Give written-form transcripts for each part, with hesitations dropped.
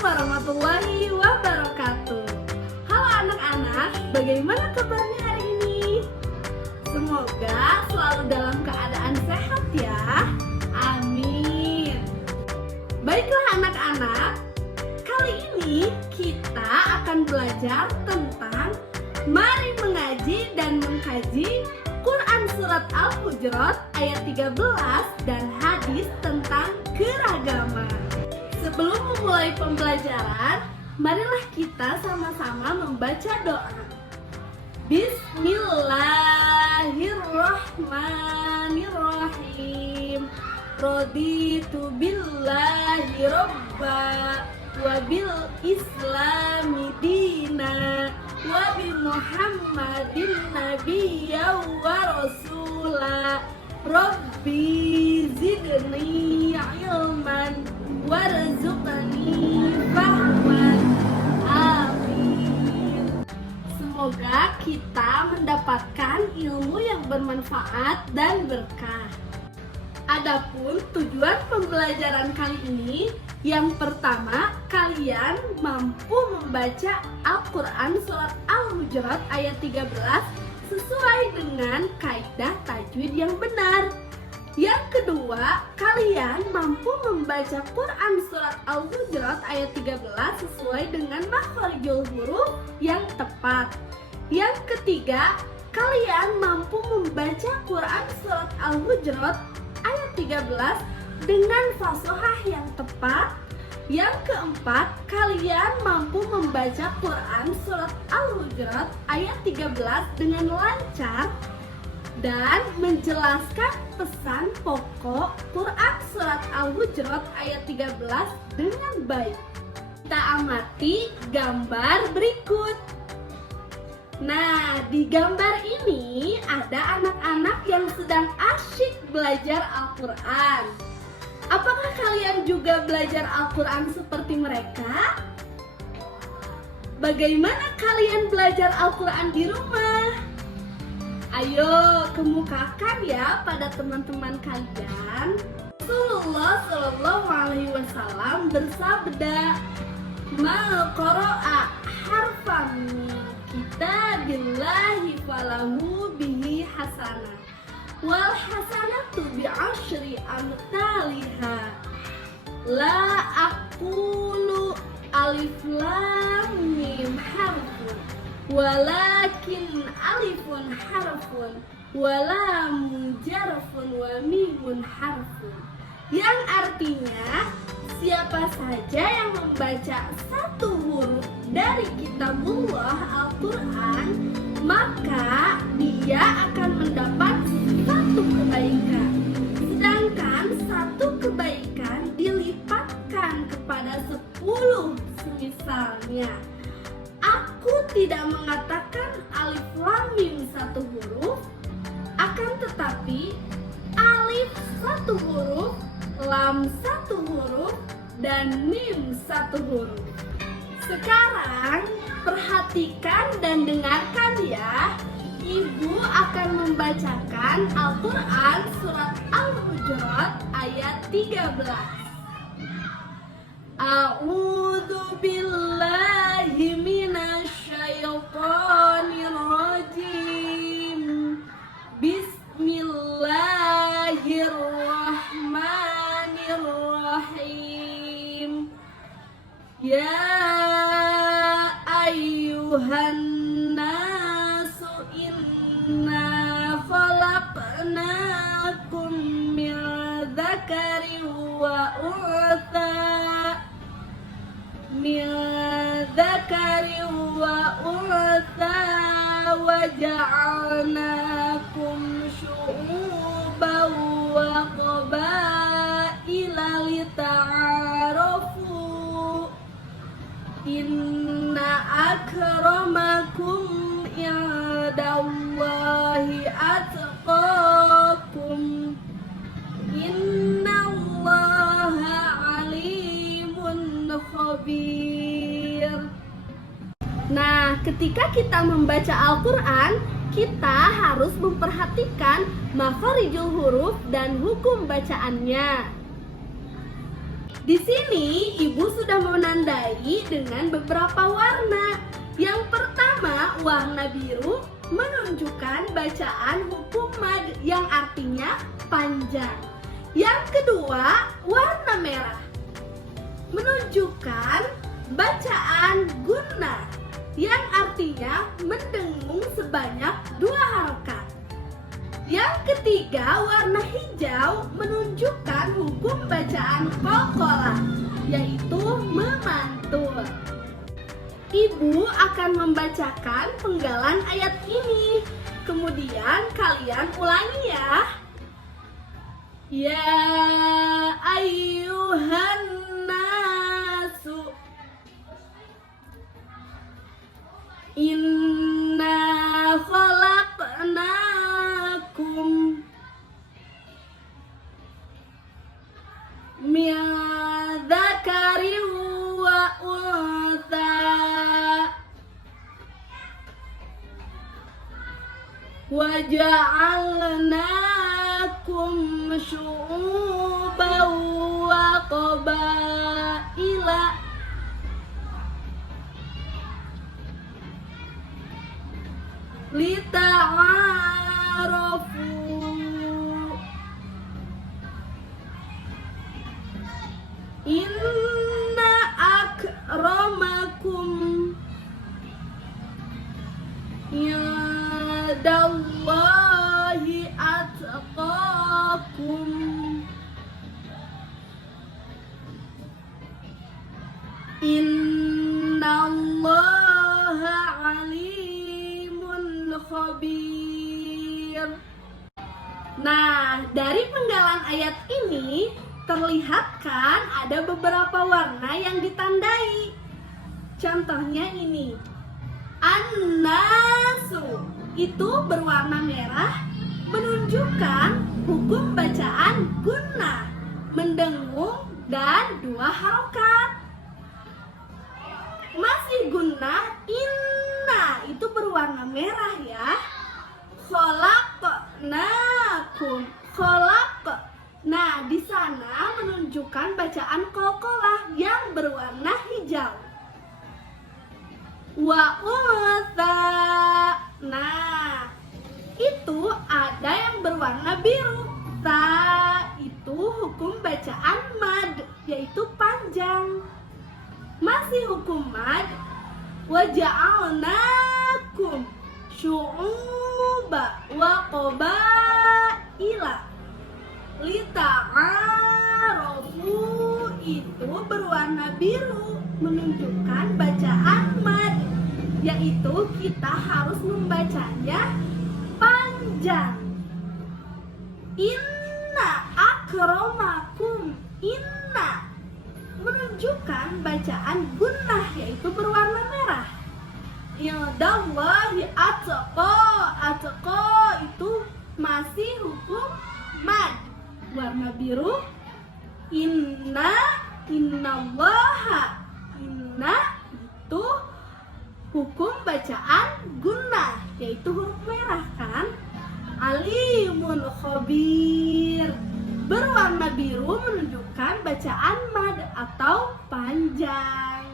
warahmatullahi wabarakatuh. Halo anak-anak, bagaimana kabarnya hari ini? Semoga selalu dalam keadaan sehat ya. Amin. Baiklah anak-anak, kali ini kita akan belajar tentang mari mengaji dan mengkaji Quran Surat Al-Hujurat ayat 13 dan hadis tentang keragaman. Sebelum memulai pembelajaran, marilah kita sama-sama membaca doa. Bismillahirrahmanirrahim. Raditu billahi robba wa bil islami dina wa bi muhammadin nabiyya wa rasula. Rabbi zidni ilman warzuqni fahman. Amin. Semoga kita mendapatkan ilmu yang bermanfaat dan berkah. Adapun tujuan pembelajaran kali ini, yang pertama, kalian mampu membaca Al-Quran Surat Al-Hujurat ayat 13 sesuai dengan kaidah tajwid yang benar. Yang kedua, kalian mampu membaca Quran Surat Al-Hujurat ayat 13 sesuai dengan makharijul huruf yang tepat. Yang ketiga, kalian mampu membaca Quran Surat Al-Hujurat ayat 13 dengan fashohah yang tepat. Yang keempat, kalian mampu membaca Quran Surat Al-Hujurat ayat 13 dengan lancar dan menjelaskan pesan pokok Quran Surat Al-Hujurat ayat 13 dengan baik. Kita amati gambar berikut. Nah, di gambar ini ada anak-anak yang sedang asyik belajar Al-Quran. Apakah kalian juga belajar Al-Quran seperti mereka? Bagaimana kalian belajar Al-Quran di rumah? Ayo kemukakan ya pada teman-teman kalian. Rasulullah Shallallahu Alaihi Wasallam bersabda, "Ma qara'a harfan min kitabillahi falahu bihi hasanah, wal hasanatu bi'asyri amthaliha. La aqulu alif lam mim harfun, walakin alifun harfun, walamun jarfun, wa mimun harfun." Yang artinya, siapa saja yang membaca satu huruf dari kitabullah Al-Quran, maka dia akan mendapat satu kebaikan. Sedangkan satu kebaikan dilipatkan kepada 10 semisalnya. Aku tidak mengatakan alif lam mim satu huruf, akan tetapi alif satu huruf, lam satu huruf, dan mim satu huruf. Sekarang perhatikan dan dengarkan ya. Ibu akan membacakan Al-Quran Surat Al-Hujurat ayat 13. A'udzu billahi minasyaitonir rajim. Bismillahirrahmanirrahim. Ya ayyuhan nasu inna khalaqnakum min dzakarin wa untha wa ja'alnakum syu'uban wa qabaila lita'arafu. Inna akramakum indallahi atqakum. Innallaha alimun khabir. Nah, ketika kita membaca Al-Quran, kita harus memperhatikan makharijul huruf dan hukum bacaannya. Di sini ibu sudah menandai ditandai dengan beberapa warna. Yang pertama, warna biru menunjukkan bacaan hukum mad yang artinya panjang. Yang kedua, warna merah menunjukkan bacaan gunnah yang artinya mendengung sebanyak 2 harokat. Yang ketiga, warna hijau menunjukkan hukum bacaan qalqalah, yaitu memantul. Ibu akan membacakan penggalan ayat ini. Kemudian kalian ulangi ya. Ya ayyuhan nasu inna khalaqnakum min dzakarin wa untha wa ja'alnakum syu'uban wa qabaila lita'arafu inna akramakum indallahi atqakum innallaha alimun khabir. Nah, dari penggalan ayat ini terlihat kan ada beberapa warna yang ditandai. Contohnya ini, an-nasu itu berwarna merah menunjukkan hukum bacaan gunnah, mendengung dan 2 harokat. Masih gunnah, inna itu berwarna merah ya. Khalaqnakum, khalaq. Nah, di sana menunjukkan bacaan qalqalah yang berwarna hijau. Wa untha. Nah, itu ada yang berwarna biru. Ta itu hukum bacaan mad, yaitu panjang. Masih hukum mad. Wa ja'alnakum syu'uba wa qabaila lita'arafu itu berwarna biru menunjukkan bacaan mad, yaitu kita harus membacanya panjang. Inna akramakum, inna menunjukkan bacaan gunnah, yaitu berwarna merah. Indallahi atqa, atqa itu masih hukum mad, warna biru. Innallaha, inna itu hukum bacaan gunnah, yaitu huruf merah kan. Alimun khabir berwarna biru menunjukkan bacaan mad atau panjang.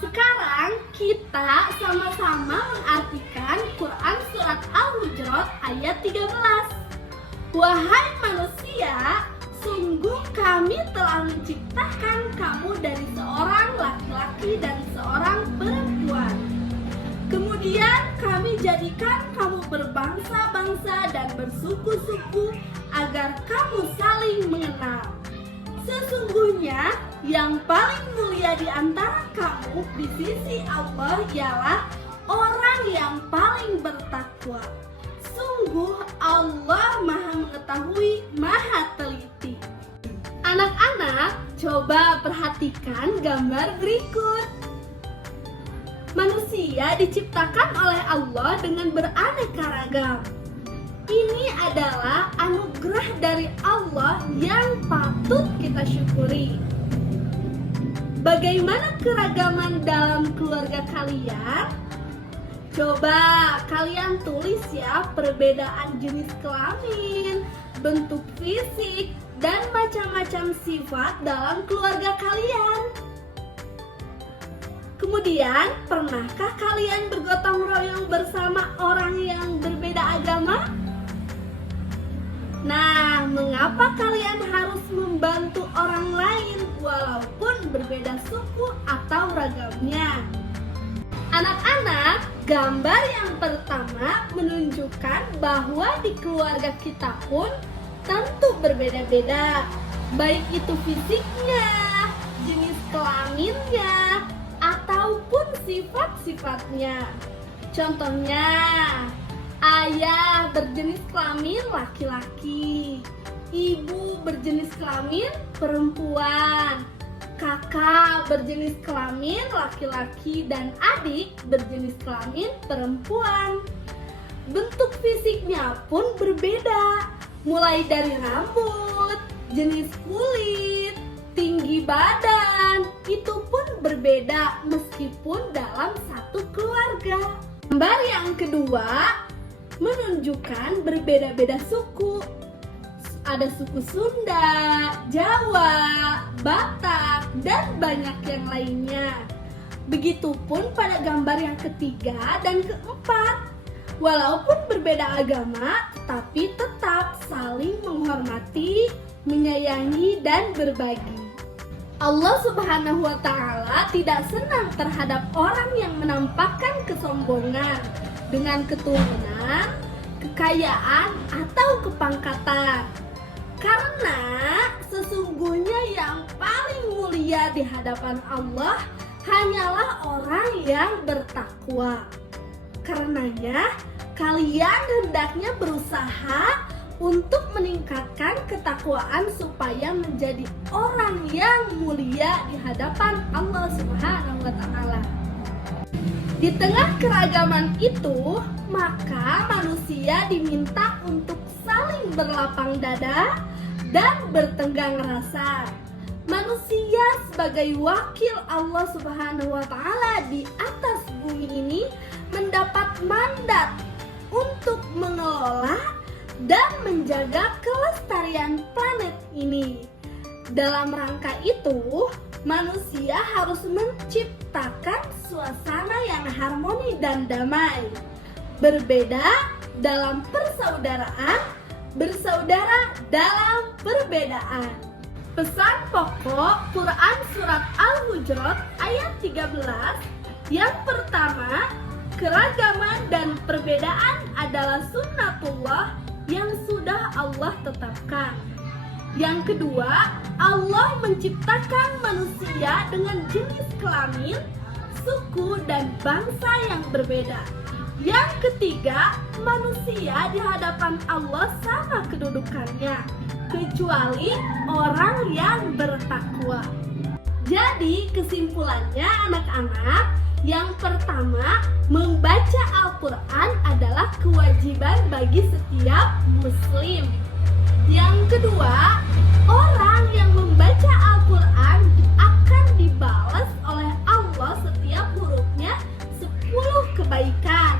Sekarang kita sama-sama mengartikan Quran surat Al-Hujurat ayat 13. Wahai manusia, sungguh kami telah menciptakan kamu dari seorang laki-laki dan seorang perempuan. Kemudian kami jadikan kamu berbangsa-bangsa dan bersuku-suku agar kamu saling mengenal. Sesungguhnya yang paling mulia di antara kamu di sisi Allah ialah orang yang paling bertakwa. Sungguh Allah Maha Mengetahui, Maha Teliti. Anak-anak, coba perhatikan gambar berikut. Manusia diciptakan oleh Allah dengan beraneka ragam. Ini adalah anugerah dari Allah yang patut kita syukuri. Bagaimana keragaman dalam keluarga kalian? Coba kalian tulis ya perbedaan jenis kelamin, bentuk fisik, dan macam-macam sifat dalam keluarga kalian. Kemudian, pernahkah kalian bergotong royong bersama orang yang berbeda agama? Nah, mengapa kalian harus membantu orang lain walaupun berbeda suku atau ragamnya? Anak-anak, gambar yang pertama menunjukkan bahwa di keluarga kita pun tentu berbeda-beda, baik itu fisiknya, jenis kelaminnya, ataupun sifat-sifatnya. Contohnya, ayah berjenis kelamin laki-laki, ibu berjenis kelamin perempuan, kakak berjenis kelamin laki-laki, dan adik berjenis kelamin perempuan. Bentuk fisiknya pun berbeda, mulai dari rambut, jenis kulit, tinggi badan, itu pun berbeda meskipun dalam satu keluarga. Gambar yang kedua menunjukkan berbeda-beda suku. Ada suku Sunda, Jawa, Batak, dan banyak yang lainnya. Begitupun pada gambar yang ketiga dan keempat. Walaupun berbeda agama, tapi tetap saling menghormati, menyayangi, dan berbagi. Allah Subhanahu wa Ta'ala tidak senang terhadap orang yang menampakkan kesombongan dengan keturunan, kekayaan, atau kepangkatan. Karena sesungguhnya yang paling mulia di hadapan Allah hanyalah orang yang bertakwa. Karenanya, kalian hendaknya berusaha untuk meningkatkan ketakwaan supaya menjadi orang yang mulia di hadapan Allah Subhanahu wa Ta'ala. Di tengah keragaman itu, maka manusia diminta untuk saling berlapang dada dan bertenggang rasa. Manusia sebagai wakil Allah Subhanahu wa Ta'ala di atas bumi ini mendapat mandat untuk mengelola dan menjaga kelestarian planet ini. Dalam rangka itu, manusia harus menciptakan suasana yang harmoni dan damai. Berbeda dalam persaudaraan, bersaudara dalam perbedaan. Pesan pokok Quran Surat Al-Hujurat ayat 13 yang pertama, keragaman dan perbedaan adalah sunnatullah yang sudah Allah tetapkan. Yang kedua, Allah menciptakan manusia dengan jenis kelamin, suku, dan bangsa yang berbeda. Yang ketiga, manusia di hadapan Allah sama kedudukannya, kecuali orang yang bertakwa. Jadi kesimpulannya anak-anak, yang pertama, membaca Al-Quran adalah kewajiban bagi setiap muslim. Yang kedua, orang yang membaca Al-Quran akan dibalas oleh Allah setiap hurufnya 10 kebaikan.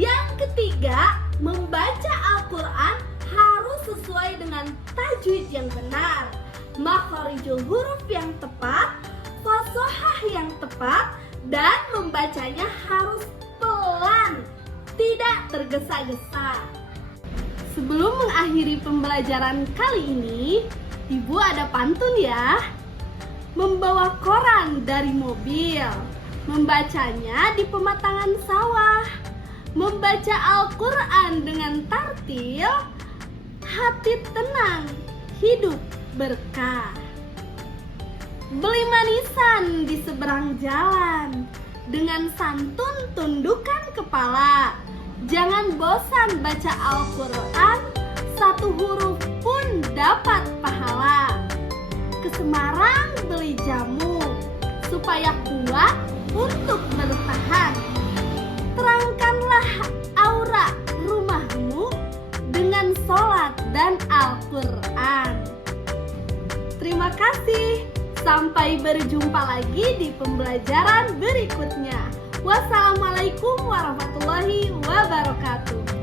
Yang ketiga, membaca Al-Quran harus sesuai dengan tajwid yang benar, makharijul huruf yang tepat, fasohah yang tepat, dan membacanya harus pelan, tidak tergesa-gesa. Sebelum mengakhiri pembelajaran kali ini, Ibu ada pantun ya. Membawa koran dari mobil, membacanya di pematangan sawah, membaca Al-Quran dengan tartil, hati tenang, hidup berkah. Beli manisan di seberang jalan, dengan santun tundukkan kepala. Jangan bosan baca Al-Quran, satu huruf pun dapat pahala. Ke Semarang beli jamu, supaya kuat untuk bertahan. Terangkanlah aura rumahmu dengan sholat dan Al-Quran. Terima kasih. Sampai berjumpa lagi di pembelajaran berikutnya. Wassalamualaikum warahmatullahi wabarakatuh.